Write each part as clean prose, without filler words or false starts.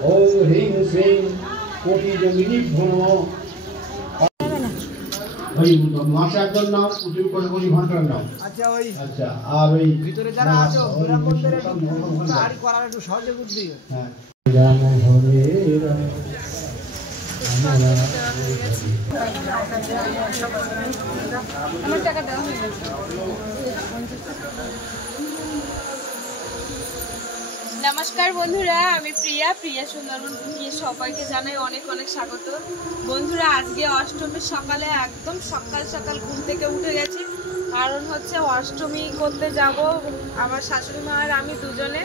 ওই মাসে একজন নাও, উঁচু করে বলি ঘন্টার নাও। আচ্ছা ওই আচ্ছা, আর ওই ভিতরে যারা আছো ওরা বলতে আড়ি করার একটু সহজে বুদ্ধি। হ্যাঁ রাম হরে রাম আমার টাকা দাও হয়ে গেছে। নমস্কার বন্ধুরা, আমি প্রিয়া সুন্দরবন সবাইকে জানাই অনেক অনেক স্বাগত। বন্ধুরা, আজকে অষ্টমীর সকালে একদম সকাল ঘুম থেকে উঠে গেছি, কারণ হচ্ছে অষ্টমী করতে যাব আমার শাশুড়ি মা আর আমি দুজনে।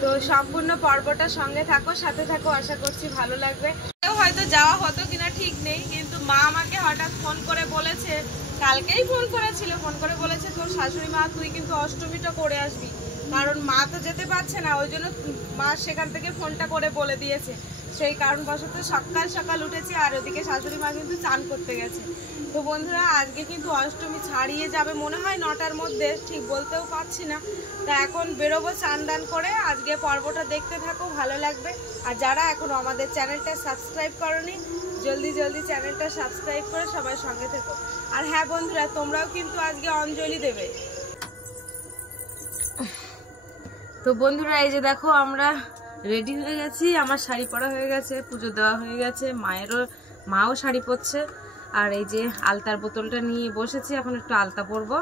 তো সম্পূর্ণ পর্বটা সঙ্গে থাকো, সাথে থাকো, আশা করছি ভালো লাগবে। হয়তো যাওয়া হতো কিনা ঠিক নেই, কিন্তু মা আমাকে হঠাৎ ফোন করে বলেছে, কালকেই ফোন করে বলেছে তোর শাশুড়ি মা তুই কিন্তু অষ্টমীটা করে আসবি, কারণ মা তো যেতে পারছে না, ওই জন্য মা সেখান থেকে ফোনটা করে বলে দিয়েছে। সেই কারণবশত সকাল উঠেছি, আর ওদিকে শাশুড়ি মা কিন্তু চান করতে গেছে। তো বন্ধুরা, আজকে কিন্তু অষ্টমী ছাড়িয়ে যাবে মনে হয় 9টার মধ্যে, ঠিক বলতেও পারছি না। তা এখন বেরোবো চান দান করে। আজকে পর্বটা দেখতে থাকো, ভালো লাগবে। আর যারা এখনো আমাদের চ্যানেলটা সাবস্ক্রাইব করোনি, জলদি চ্যানেলটা সাবস্ক্রাইব করে সবাই সঙ্গে থেকো। আর হ্যাঁ বন্ধুরা, তোমরাও কিন্তু আজকে অঞ্জলি দেবে। তো বন্ধুরা, এই যে দেখো আমরা রেডি হয়ে গেছি, আমার শাড়ি পরা হয়ে গেছে, পুজো দেওয়া হয়ে গেছে, মাও শাড়ি পরছে। আর এই যে আলতার বোতলটা নিয়ে বসেছি, এখন একটু আলতা পরবো।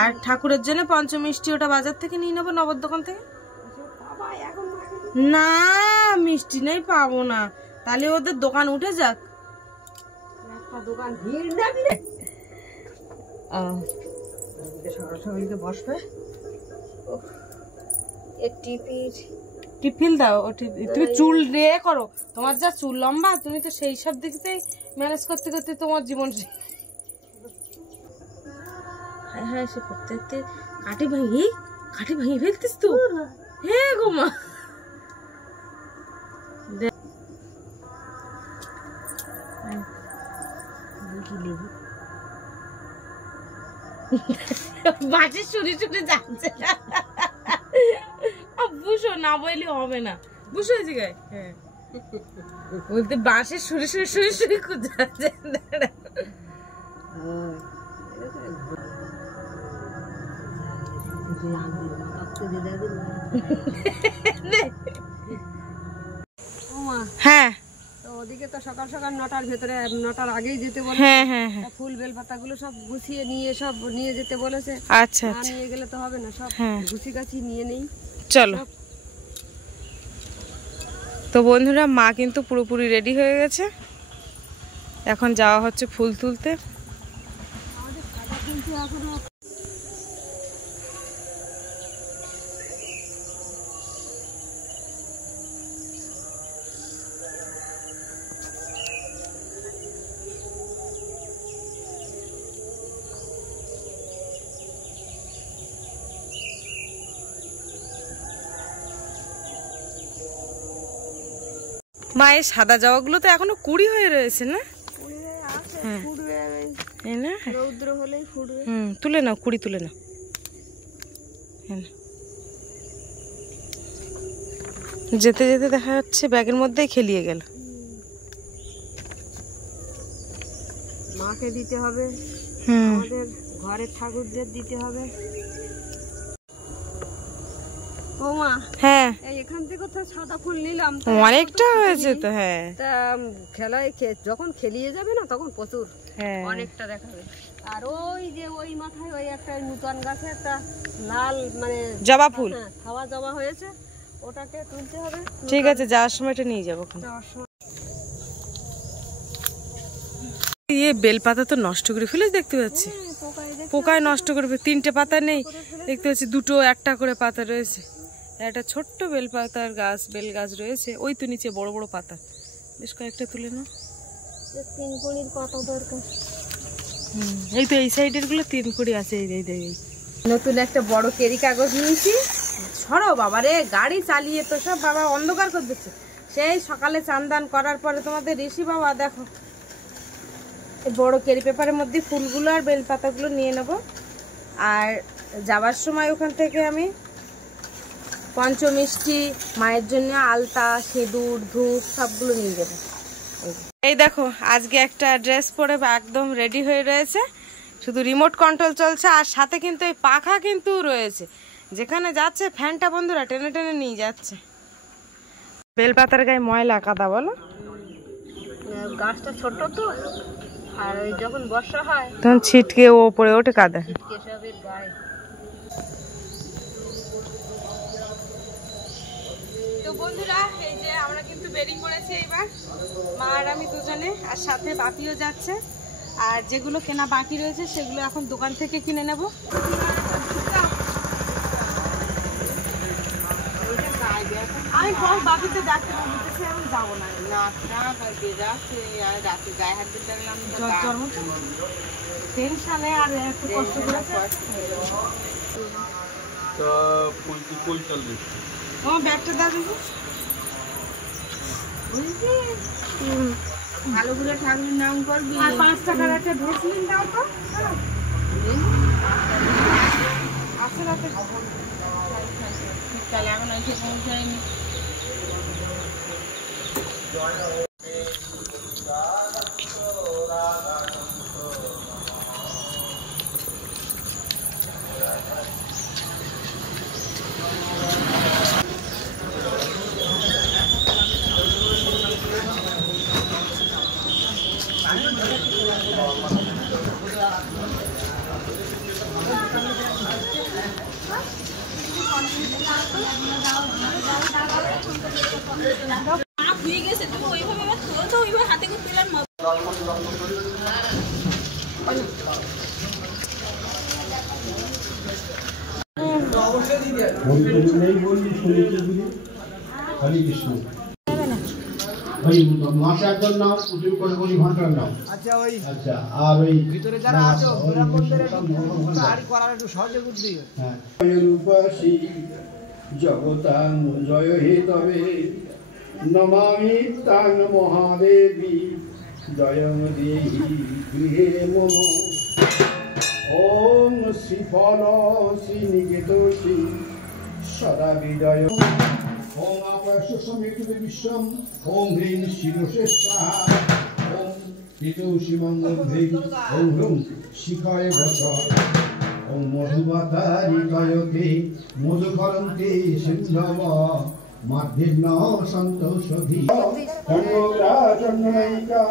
আর ঠাকুরের জন্য পঞ্চমিষ্টি ওটা বাজার থেকে নিয়ে নেবো, নবদ দোকান থেকে। না মিষ্টি নেই, পাবো না, তাহলে ওদের দোকান উঠে যাক। একটা দোকান ভিড় দেবে, সবাইকে বসবে। টিফিল দাও, তুমি চুল রে করো, তোমার যা চুল লম্বা, তুমি তো সেই সব দিকতেই ম্যানেজ করতে করতে তোমার জীবন। হ্যাঁ সে করতে করতে কাঠি ভাঙি ফেলতিস তো। হ্যাঁ গো মা, বাঁশি শুনে যাচ্ছে, বুঝো না বললে হবে না, বুঝো হয়েছে গায়ে। হ্যাঁ বলতে বাঁশি শুনে যাচ্ছে। হ্যাঁ ওদিকে তো সকাল 9টার ভেতরে, 9টার আগেই যেতে বলে। হ্যাঁ ফুল বেল পাতাগুলো সব গুছিয়ে নিয়ে যেতে বলেছে। আচ্ছা নিয়ে গেলে তো হবে না, সব গুছি নিয়ে নেই। চলো। তো বন্ধুরা, মা কিন্তু পুরোপুরি রেডি হয়ে গেছে, এখন যাওয়া হচ্ছে ফুল তুলতে। মায়ের সাদা জবাগুলো তো এখনো কুড়ি হয়ে রয়েছে না? রৌদ্র হলেই ফুটবে। তুলে নাও, কুড়ি তুলে নাও। যেতে যেতে দেখা যাচ্ছে ব্যাগের মধ্যেই খেলিয়ে গেল। মাকে দিতে হবে, আমাদের ঘরের ঠাকুরদের দিতে হবে। ও মা, হ্যাঁ এখান থেকে তো সাদা ফুল নিলাম, অনেকটা হয়েছে তো। হ্যাঁ তা খেলায় যখন খেলিয়ে যাবে না, তখন প্রচুর অনেকটা দেখাবে। আর ওই যে ওই মাথায় ওই একটা নূতন গাছে একটা লাল মানে জবা ফুল, খাওয়া জবা হয়েছে, ওটাকে তুলতে হবে। ঠিক আছে, যাওয়ার সময় এটা নিয়ে যাবো। বেলপাতা তো নষ্ট করে ফেলে দেখতে পাচ্ছি, পোকায় নষ্ট করে। 3টে পাতা নেই দেখতে পাচ্ছি, 2টো 1টা করে পাতা রয়েছে। একটা ছোট্ট বেল গাছ রয়েছে, ওই তো নিচে বড় বড় পাতা, বেশ কয়েকটা তুলে নাও। 3 কুড়ির পাতা দরকার। এই তো এই সাইডের গুলো 3 কুড়ি আছে। এই নতুন একটা বড় কেরি কাগজ নিয়েছি। সরো বাবারে, গাড়ি চালিয়ে তো সব বাবা অন্ধকার করে দিচ্ছে। সেই সকালে চান করার পরে তোমাদের ঋষি বাবা দেখো, বড় কেরি পেপারের মধ্যে ফুলগুলো আর বেলপাতাগুলো নিয়ে নেব। আর যাওয়ার সময় ওখান থেকে আমি পঞ্চমিষ্টি, মায়ের জন্য আলতা, সিঁদুর, ধূপ সবগুলো নিয়ে যাবে। এই দেখো আজকে একটা ড্রেস পরে একদম রেডি হয়ে রয়েছে, শুধু রিমোট কন্ট্রোল চলছে আর সাথে কিন্তু এই পাখা কিন্তু রয়েছে, যেখানে যাচ্ছে ফ্যানটা বন্ধুরা টেনে টেনে নিয়ে যাচ্ছে। বেলপাতার গায়ে ময়লা কাদা বলো, গাছটা ছোট তো, আর ওই যখন বর্ষা হয় তখন ছিটকে ও উপরে ওঠে কাদা। কেশবের গায়ে তো বন্ধুরা এই যে আমরা কিন্তু বেরিয়ে পড়েছি এবার, মা আর আমি দুজনে, আর সাথে বাপিও যাচ্ছে। আর যেগুলো কেনা বাকি রয়েছে সেগুলো এখন দোকান থেকে কিনে নেব। আমি ফল বাপিতে ডাকতে বলতেছি, আমি যাবো না, টেনশনে আর একটু কষ্ট করেছে। আমার ব্যাগটা দাও দেখো, ভালো করে ঠাকুরের নাম করবি। আর 5 টাকার একটা ভেসলিন দাও তো, আসলে শীতকালে এখন এসে পৌঁছায়নি। হরে কৃষ্ণ। ওই মাসে একজন নাও, উঁচু করে বলি ঘন্টার নাও। আচ্ছা ওই আচ্ছা, আর ওই ভিতরে যারা আছো ব্রাহ্মণদের আড়ি করার একটু সহজে বুদ্ধি। হ্যাঁ, রূপসী জগতাং জয় হে তবে নমামি তাং মহাদেবী জয়ং দেহি গৃহে মম। ওম শ্রীফল শ্রীনিকেতসী সদা বিজয়। ওম আকাশ সমেত বিশ্বম। ওম হ্রিং শিরসে স্বাহা। ওম পিতৌষি মঙ্গল হ্রিং। ওম হ্রুং শিখায় বস। ওম মধুবাতারি গায়তে মধুকরন্তে সিন্ধব মাধ্যেন সন্তোষধি। চন্দ্রা চন্দ্রায়িকা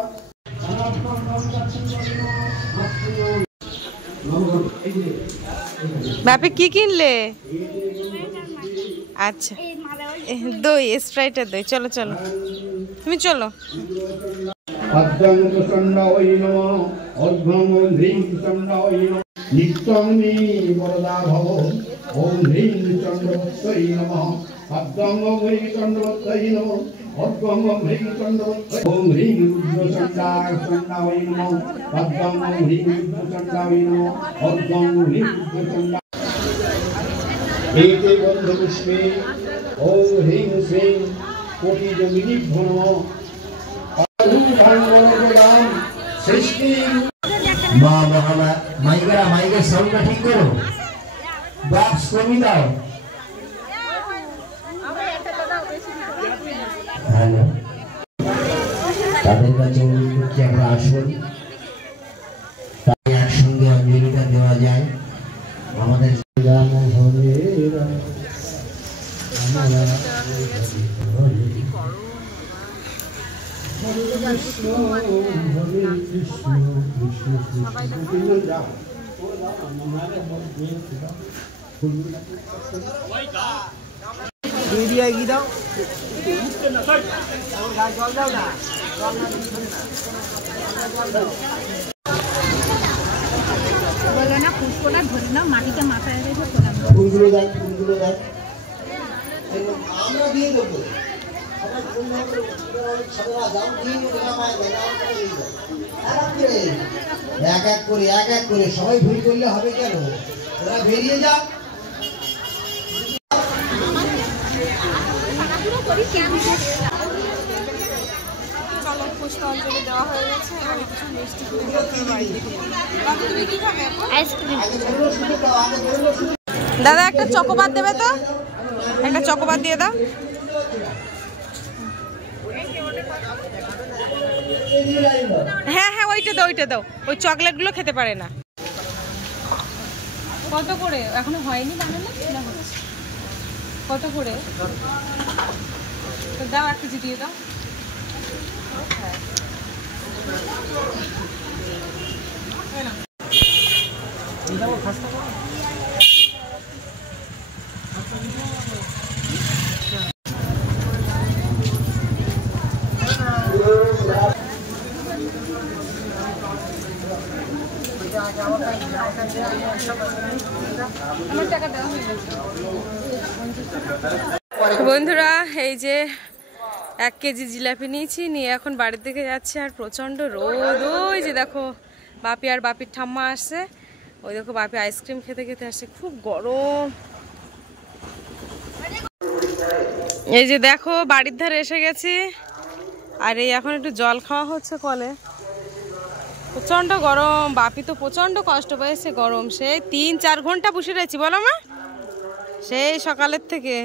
বাপি কি কিনলে? আচ্ছা দই, স্প্রাইটের দই। চলো চলো তুমি চলো। নিত্যং মে বরদা ভব। ওম হ্রিং চন্দ্রবত্তৈ নমঃ। পদ্মং হ্রিং চন্দ্রবত্তৈ নমঃ। পদ্মং হ্রিং চন্দ্রবত্তৈ। ওম হ্রিং রুদ্রচণ্ডায় নমঃ। পদ্মং হ্রিং রুদ্রচণ্ডায় নমঃ। পদ্মং হ্রিং রুদ্রচণ্ডা। এতে বন্ধপুষ্পে ওম হ্রিং শ্রীং কোটি যোগিনীভ্যো নমঃ। সৃষ্টি মা মহামা মাইকেরা মাইকের সাউন্ডটা ঠিক করো, বক্স কমিয়ে দাও। হ্যালো, তাদের কাছে অনুরোধ করছি আমরা আসুন, তাই একসঙ্গে অঞ্জলিটা দেওয়া যায়। আমাদের রাম হরে রাম আমরা কৃষ্ণ হরে কৃষ্ণ কৃষ্ণ কৃষ্ণ যাও। কি দাও জল দাও না, বলে না পুষ্পটা ধরে না মাটিতে মাথায় রেখে ফুলগুলো দেখ, ফুলগুলো দেখ, আমরা দিয়ে দেবো। এক এক করে সবাই ভুল করলে হবে কেন? ওরা বেরিয়ে যাক। চলো পুষ্পাঞ্জলি দেওয়া হয়ে গেছে, এবারে কিছু মিষ্টি তুমি কি খাবে? আইসক্রিম। দাদা একটা চকোবার দেবে তো, একটা চকোবার দিয়ে দাও। হ্যাঁ হ্যাঁ ওইটা দাও, ওইটা দাও, ওই চকলেটগুলো খেতে পারে না। কত করে এখনো হয়নি বানানো? কত করে তো দাও, 1 কেজি দিয়ে দাও। বন্ধুরা এই যে 1 কেজি জিলাপি নিয়েছি, নিয়ে এখন বাড়ির দিকে যাচ্ছি। আর প্রচন্ড রোদ, ওই যে দেখো বাপি আর বাপির ঠাম্মা আসছে, ওই দেখো বাপি আইসক্রিম খেতে খেতে আসছে, খুব গরম। এই যে দেখো বাড়ির ধারে এসে গেছি, আর এই এখন একটু জল খাওয়া হচ্ছে কলে। প্রচন্ড গরম, বাপি তো প্রচন্ড কষ্ট পেয়েছে গরম, সেই 3-4 ঘন্টা বসে রয়েছি বলো মা, সেই সকালের থেকে।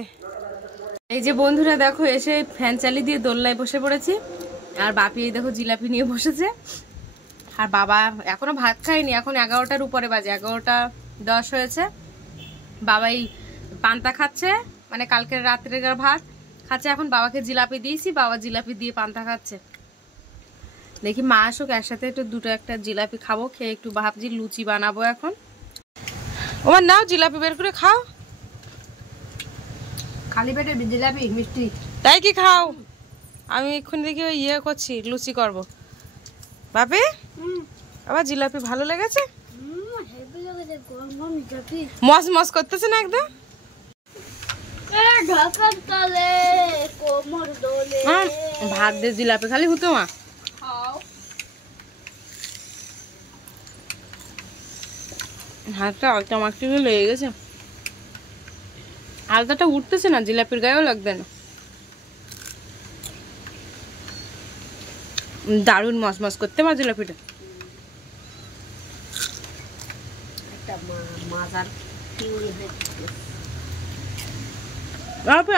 এই যে বন্ধুরা দেখো এসে ফ্যান চালিয়ে দিয়ে দোলনায় বসে পড়েছি, আর বাপি এই দেখো জিলাপি নিয়ে বসেছে, আর বাবা এখনো ভাত খায়নি, এখন 11টার উপরে বাজে, 11:10 হয়েছে। বাবাই পান্তা খাচ্ছে, মানে কালকের রাত্রের ভাত খাচ্ছে, এখন বাবাকে জিলাপি দিয়েছি, বাবা জিলাপি দিয়ে পান্তা খাচ্ছে। দেখি মা আসুক, একসাথে একটু একটা জিলাপি খাবো, খেয়ে একটু ভাবছি লুচি বানাবো এখন। ওমা নাও জিলাপি বের করে খাও, খালি পেটে জিলাপি মিষ্টি তাই কি খাও? আমি এক্ষুনি দেখি ওই ইয়ে করছি, লুচি করবো। বাপি আবার জিলাপি ভালো লেগেছে? মস মস করতেছে না একদম? ভাত দিয়ে জিলাপি খালি হতো মা? হাতটা আলতা মাখতে লেগে গেছে, আলতাটা উঠতেছে না, জিলাপির গায়েও লাগবে না। দারুণ মসমস করতে মা জিলাপিটা।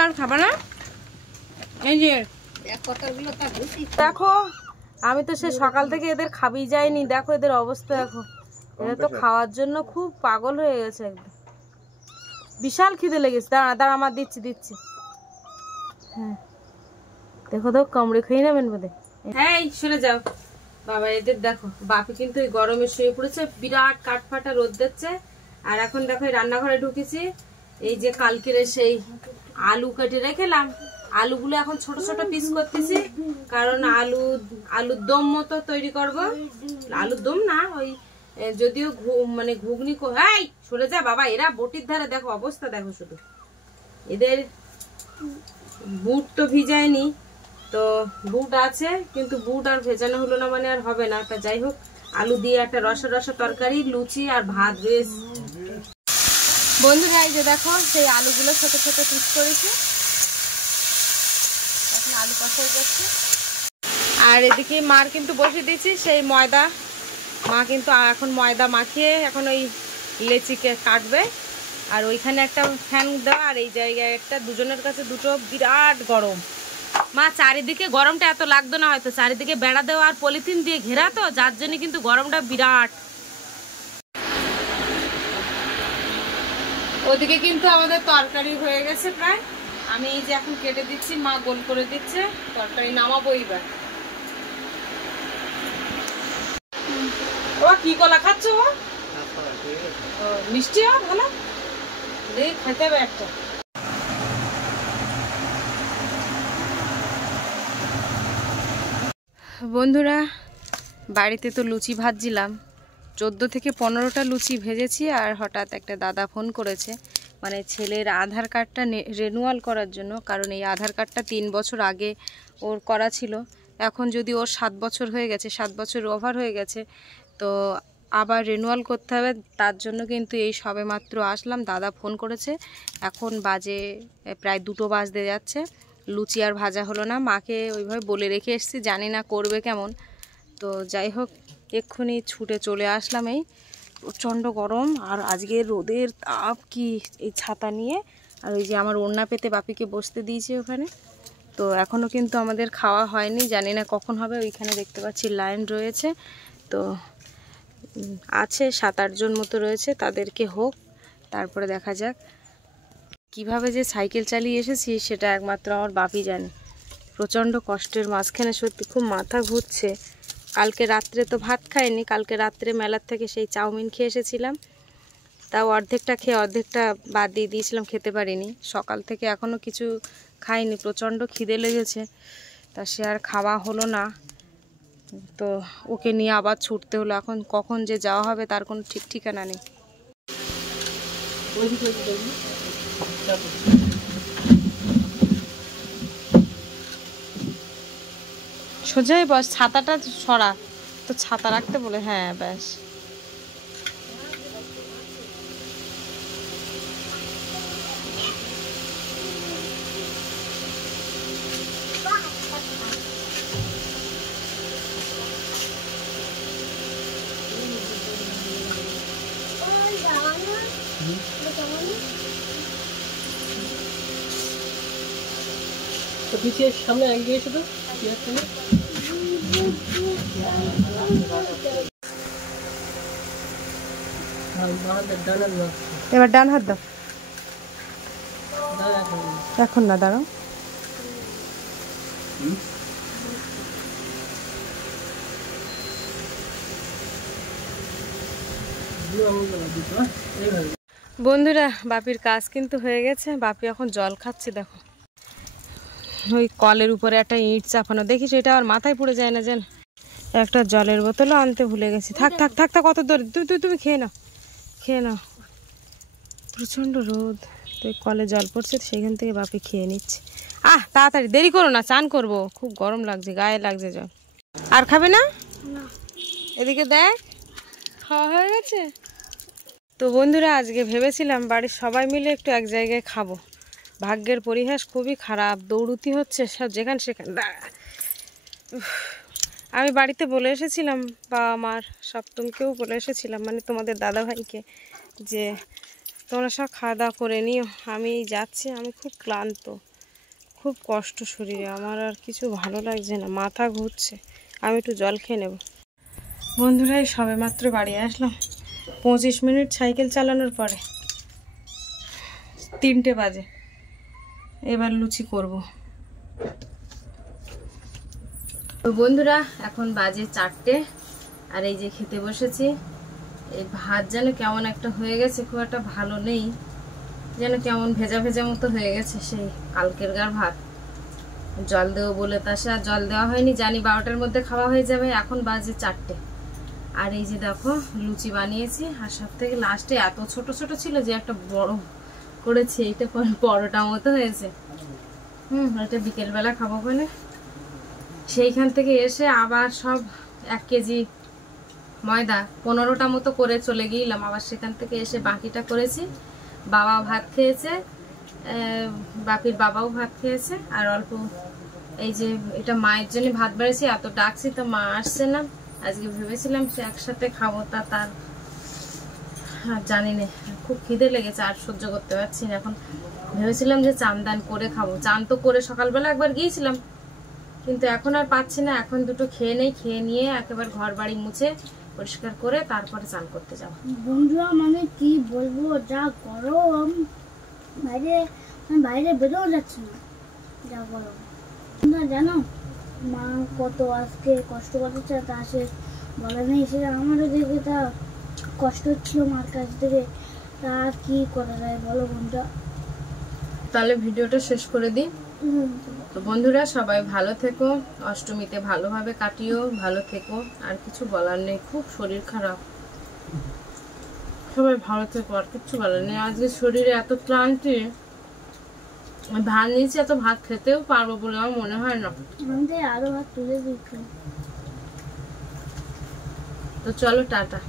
আর খাবা না? এই যে দেখো আমি তো সে সকাল থেকে এদের খাবি যায়নি, দেখো এদের অবস্থা দেখো, এরা তো খাওয়ার জন্য খুব পাগল হয়ে গেছে একদম, বিশাল খিদে লেগেছে। দাঁড়া দাঁড়া আমার দিচ্ছি। হ্যাঁ দেখো তো কামড়ে খেয়ে নেবেন বোধহয়। হ্যাঁ সরে যাও বাবা, এদের দেখো বাপি কিন্তু এই গরমে শুয়ে পড়েছে, বিরাট কাঠফাটা রোদ দিচ্ছে। আর এখন দেখো এই রান্নাঘরে ঢুকেছি, এই যে কালকের সেই আলু কেটে রেখেলাম, আলুগুলো এখন ছোট ছোট পিস করতেছি, কারণ আলুর দম মতো তৈরি করব। আলুর দম না, ওই যদিও মানে ঘুগনি। এই সরে যা বাবা, এরা বটির ধারে দেখো অবস্থা দেখো, শুধু এদের বুট তো ভিজায়নি, তো বুট আছে কিন্তু বুট আর ভেজানো হলো না, মানে আর হবে না। তা যাই হোক আলু দিয়ে একটা রসা রসা তরকারি, লুচি আর ভাত রয়েছে। বন্ধুরা এই যে দেখো সেই আলুগুলো ছোট ছোট পিস করেছি, এখন আলু কষা করছি। আর এদিকে মার কিন্তু বসে দিয়েছি সেই ময়দা, মা কিন্তু এখন ময়দা মাখিয়ে এখন ওই লেচিকে কাটবে। আর ওইখানে একটা ফ্যান দেওয়া, আর এই জায়গায় একটা, দুজনের কাছে দুটো, বিরাট গরম। মা চারিদিকে গরমটা এত লাগতো না হয়তো, চারিদিকে বেড়া দেওয়া আর পলিথিন দিয়ে ঘেরা, তো যার জন্য কিন্তু গরমটা বিরাট। ওদিকে কিন্তু আমাদের তরকারি হয়ে গেছে প্রায়, আমি এই যে এখন কেটে দিচ্ছি, মা গোল করে দিচ্ছে, তরকারি নামাবো এবার। ও কি কলা খাচ্ছ? ও মিষ্টি ভালো, খেতে হবে একটা। বন্ধুরা বাড়িতে তো লুচি ভাজছিলাম, 14 থেকে 15টা লুচি ভেজেছি। আর হঠাৎ একটা দাদা ফোন করেছে, মানে ছেলের আধার কার্ডটা রিনিউয়াল করার জন্য, কারণ এই আধার কার্ডটা 3 বছর আগে ওর করা ছিল, এখন যদি ওর 7 বছর হয়ে গেছে, 7 বছর ওভার হয়ে গেছে, তো আবার রিনিউয়াল করতে হবে। তার জন্য কিন্তু এই সবে মাত্র আসলাম, দাদা ফোন করেছে, এখন বাজে প্রায় 2টো বাজতে যাচ্ছে। লুচি আর ভাজা হলো না, মাকে ওইভাবে বলে রেখে এসেছি, জানি না করবে কেমন। তো যাই হোক এক্ষুনি ছুটে চলে আসলাম এই প্রচণ্ড গরম, আর আজকে রোদের তাপ কি, এই ছাতা নিয়ে আর ওই যে আমার ওড়না পেতে বাপিকে বসতে দিয়েছি ওখানে। তো এখনও কিন্তু আমাদের খাওয়া হয়নি, জানি না কখন হবে। ওইখানে দেখতে পাচ্ছি লাইন রয়েছে, তো আছে 7-8 জন মতো রয়েছে, তাদেরকে হোক, তারপরে দেখা যাক। কিভাবে যে সাইকেল চালিয়ে এসেছি সেটা একমাত্র আমার বাপি জানে। প্রচণ্ড কষ্টের মাঝখানে সত্যি খুব মাথা ঘুরছে। কালকে রাত্রে তো ভাত খাইনি, কালকে রাত্রে মেলার থেকে সেই চাউমিন খেয়ে এসেছিলাম, তাও অর্ধেকটা খেয়ে অর্ধেকটা বাদ দিয়ে দিয়েছিলাম, খেতে পারিনি। সকাল থেকে এখনও কিছু খাইনি, প্রচণ্ড খিদে লেগেছে, তা সে আর খাওয়া হলো না। তো ওকে নিয়ে আবার ছুটতে হলো। এখন কখন যে যাওয়া হবে তার কোনো ঠিক ঠিকানা নেই। সোজাই বস, ছাতাটা সরা, তো ছাতা রাখতে বলে। হ্যাঁ ব্যাস। তো পিছিয়ে সামনে এগিয়ে এসে তো এবার ডান হাত দাও। এখন না, দাঁড়াও। বন্ধুরা, বাপির কাজ কিন্তু হয়ে গেছে। বাপি এখন জল খাচ্ছে, দেখো ওই কলের উপরে একটা ইট চাপানো, দেখিস এটা আর মাথায় পড়ে যায় না যেন। একটা জলের বোতলও আনতে ভুলে গেছি। থাক থাক থাক থাক, কত দূর, তুমি খেয়ে নাও, খেয়ে নাও। প্রচণ্ড রোদ, তো কলে জল পড়ছে, সেখান থেকে বাপি খেয়ে নিচ্ছে। তাড়াতাড়ি, দেরি করো না, চান করব, খুব গরম লাগছে, গায়ে লাগছে জল। আর খাবে না? এদিকে দেখ, খাওয়া হয়ে গেছে। তো বন্ধুরা, আজকে ভেবেছিলাম বাড়ির সবাই মিলে একটু এক জায়গায় খাবো। ভাগ্যের পরিহাস খুবই খারাপ, দৌড়ুতি হচ্ছে সব যেখানে সেখানে। আমি বাড়িতে বলে এসেছিলাম, বাবা মার সপ্তমকেও বলে এসেছিলাম, মানে তোমাদের দাদাভাইকে, যে তোমরা সব খাওয়া দাওয়া করে নিও, আমি যাচ্ছি, আমি খুব ক্লান্ত, খুব কষ্ট শরীরে, আমার আর কিছু ভালো লাগছে না, মাথা ঘুরছে, আমি একটু জল খেয়ে নেব। বন্ধুরা, এই সবে মাত্র বাড়ি আসলাম, 25 মিনিট সাইকেল চালানোর পরে 3টে বাজে। এবার লুচি করব। তো বন্ধুরা, এখন বাজে 4টে, আর এই যে খেতে বসেছি। এই ভাত যেন কেমন একটা হয়ে গেছে, খুব একটা ভালো নেই, যেন কেমন ভেজা ভেজা মতো হয়ে গেছে, সেই কালকের গার ভাত। জল দেবো বলে তা সে আর জল দেওয়া হয়নি, জানি 12টার মধ্যে খাওয়া হয়ে যাবে। এখন বাজে 4টে, আর এই যে দেখো লুচি বানিয়েছি, আর সব থেকে লাস্টে এত ছোট ছোট ছিল যে একটা বড় করেছি, এটা পরোটা মতো হয়েছে। এটা বিকেলবেলা খাবো বলে সেইখান থেকে এসে আবার সব 1 কেজি ময়দা 15টা মতো করে চলে গিয়েলাম। আবার সেখান থেকে এসে বাকিটা করেছি। বাবা ভাত খেয়েছে, বাপির বাবাও ভাত খেয়েছে, আর অল্প এই যে এটা মায়ের জন্য ভাত বেড়েছি। এত ডাকছি তো মা আসছে না, আজকে ভেবেছিলাম সে একসাথে খাবো, তার জানি না, খুব খিদে লেগেছে, আর সহ্য করতে পারছি না। এখন ভেবেছিলাম যে চান দান করে খাবো, চান তো করে সকালবেলা একবার গিয়েছিলাম, কিন্তু এখন আর পাচ্ছি না। এখন দুটো খেয়ে নেই, খেয়ে নিয়ে একেবারে ঘর বাড়ি মুছে পরিষ্কার করে তারপরে চান করতে যাবো। বন্ধুরা, মানে কি বলবো, যা গরম, বাইরে বেরোও যাচ্ছে না, যা গরম। তোমরা জানো মা কত আজকে কষ্ট করতেছে, তা সে বলা নেই, সে আমারও দেখে তা কষ্ট হচ্ছিল মার কাছ থেকে, তা কি করা যায় বলো বন্ধুরা। তাহলে ভিডিওটা শেষ করে দিই। তো বন্ধুরা, সবাই ভালো থেকো, অষ্টমীতে ভালোভাবে কাটিও, ভালো থেকো, আর কিছু বলার নেই, খুব শরীর খারাপ, সবাই ভালো থেকো, আর কিছু বলার নেই। আজকে শরীরে এত ক্লান্তি, ভাত নিয়েছি, এত ভাত খেতেও পারবো বলে আমার মনে হয় না। আরো ভাত তুলে দিই। তো চলো, টাটা।